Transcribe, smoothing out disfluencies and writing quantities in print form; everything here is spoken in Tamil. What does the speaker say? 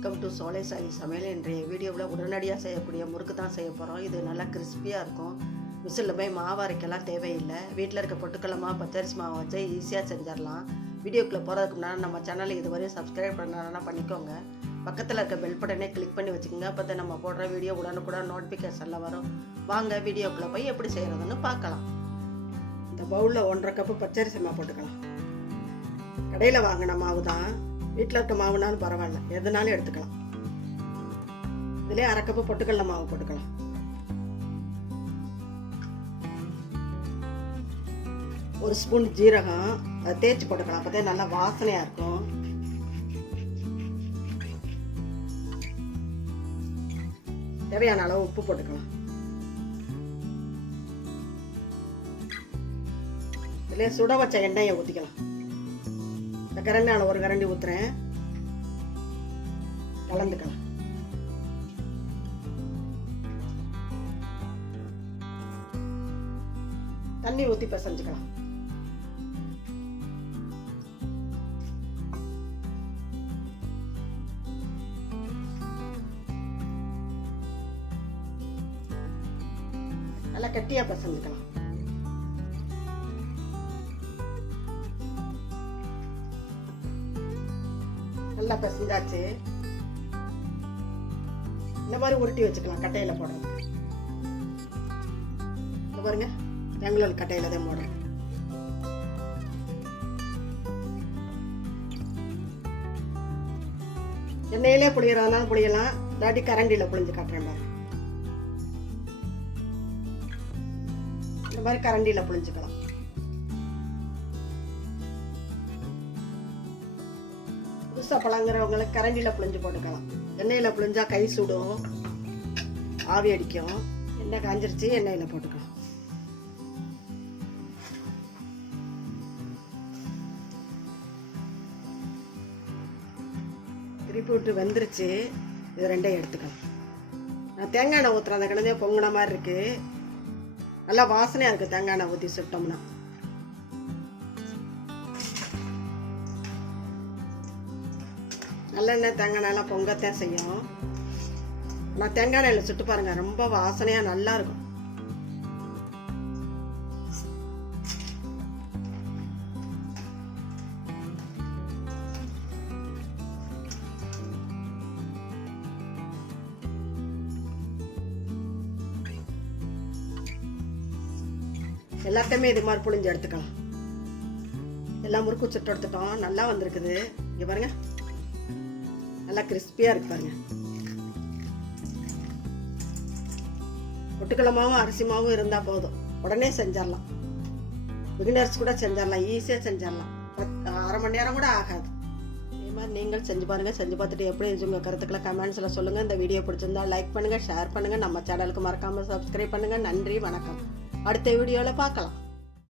வெல்கம் டு சோலை சாய் சமையல். இன்றைய வீடியோவில் உடனடியாக செய்யக்கூடிய முறுக்கு தான் செய்ய போகிறோம். இது நல்லா கிறிஸ்பியாக இருக்கும். விசிலில் போய் மாவு அரைக்கலாம் தேவையில்லை. வீட்டில் இருக்க பொட்டுக்கடலை மாவு, பச்சரிசி மாவு வச்சு ஈஸியாக செஞ்சிடலாம். வீடியோக்குள்ளே போகிறதுக்கு முன்னாடி நம்ம சேனலை இதுவரையும் சப்ஸ்கிரைப் பண்ணாங்கன்னா பண்ணிக்கோங்க. பக்கத்தில் இருக்க பெல் பட்டனே கிளிக் பண்ணி வச்சுக்கோங்க. அப்போ தான் நம்ம போடுற வீடியோ உடனுக்குடன் நோட்டிஃபிகேஷனில் வரும். வாங்க வீடியோக்குள்ளே போய் எப்படி செய்கிறதுன்னு பார்க்கலாம். இந்த பவுலில் 1.5 கப்பு பச்சரிசி மாவு போட்டுக்கலாம். கடையில் வாங்கின மாவு தான், வீட்டில் இருக்க மாவுனாலும் பரவாயில்ல, எதுனாலும் எடுத்துக்கலாம். இதுலேயே 1/2 கப்பு பொட்டுக்கடலை மாவு போட்டுக்கலாம். ஒரு ஸ்பூன் ஜீரகம், அதை தேய்ச்சி போட்டுக்கலாம். அப்போதே நல்லா வாசனையாக இருக்கும். தேவையான அளவு உப்பு போட்டுக்கலாம். இதுலேயே சுட வச்ச எண்ணெயை ஊற்றிக்கலாம். இந்த கரண்டியால் ஒரு கரண்டி ஊற்றுறேன், கலந்துக்கலாம். தண்ணி ஊற்றி பிசைஞ்சுக்கலாம். நல்லா கட்டியாக பிசைஞ்சுக்கலாம். நல்லா பிசைஞ்சாச்சு. இந்த மாதிரி உருட்டி வச்சுக்கலாம். கட்டையில் போடுறது இந்த பாருங்க, பெங்களூர் கட்டையில் தான் போடுறேன். எண்ணெயிலே புளியறதுனால புளியலாம், இல்லாட்டி கரண்டியில் புளிஞ்சு காட்டுறேன் பாருங்க. இந்த மாதிரி கரண்டியில் புளிஞ்சுக்கலாம். புதுசாக பழங்குறவங்களுக்கு கரண்டியில் புளிஞ்சு போட்டுக்கலாம். எண்ணெயில் புளிஞ்சா கை சுடும், ஆவி அடிக்கும். எண்ணெய் காஞ்சிருச்சு, எண்ணெயில் போட்டுக்கலாம். திருப்பி விட்டு வெந்துருச்சு. இது ரெண்டையும் எடுத்துக்கலாம். நான் தேங்காய் எண்ணெய் ஊற்றுறேன். அந்த கிழமையே பொங்கின மாதிரி இருக்கு. நல்லா வாசனையாக இருக்குது தேங்காய் எண்ணெய் ஊற்றி சுட்டோம்னா. நல்லெண்ணெய் தேங்காய் எண்ணெய்லாம் பொங்கத்தான் செய்யும். நான் தேங்காய் எண்ணெயில் சுட்டு பாருங்க, ரொம்ப வாசனையாக நல்லா இருக்கும். எல்லாத்தையுமே இது மாதிரி புளிஞ்சு எடுத்துக்கலாம். எல்லாம் முறுக்கு சுட்டு எடுத்துட்டோம். நல்லா வந்திருக்குது. இங்கே பாருங்க, நல்லா கிறிஸ்பியாக இருக்கு பாருங்க. பொட்டுக்கடலை மாவும் அரிசி மாவும் இருந்தால் போதும், உடனே செஞ்சிடலாம். பிகினர்ஸ் கூட செஞ்சிடலாம், ஈஸியாக செஞ்சிடலாம். 1/2 மணி நேரம் கூட ஆகாது. இதே மாதிரி நீங்கள் செஞ்சு பாருங்கள். செஞ்சு பார்த்துட்டு எப்படி இருந்துச்சு உங்கள் கருத்துக்களை கமெண்ட்ஸில் சொல்லுங்கள். இந்த வீடியோ பிடிச்சிருந்தா லைக் பண்ணுங்கள், ஷேர் பண்ணுங்கள். நம்ம சேனலுக்கு மறக்காமல் சப்ஸ்கிரைப் பண்ணுங்கள். நன்றி, வணக்கம். அடுத்த வீடியோவில் பார்க்கலாம்.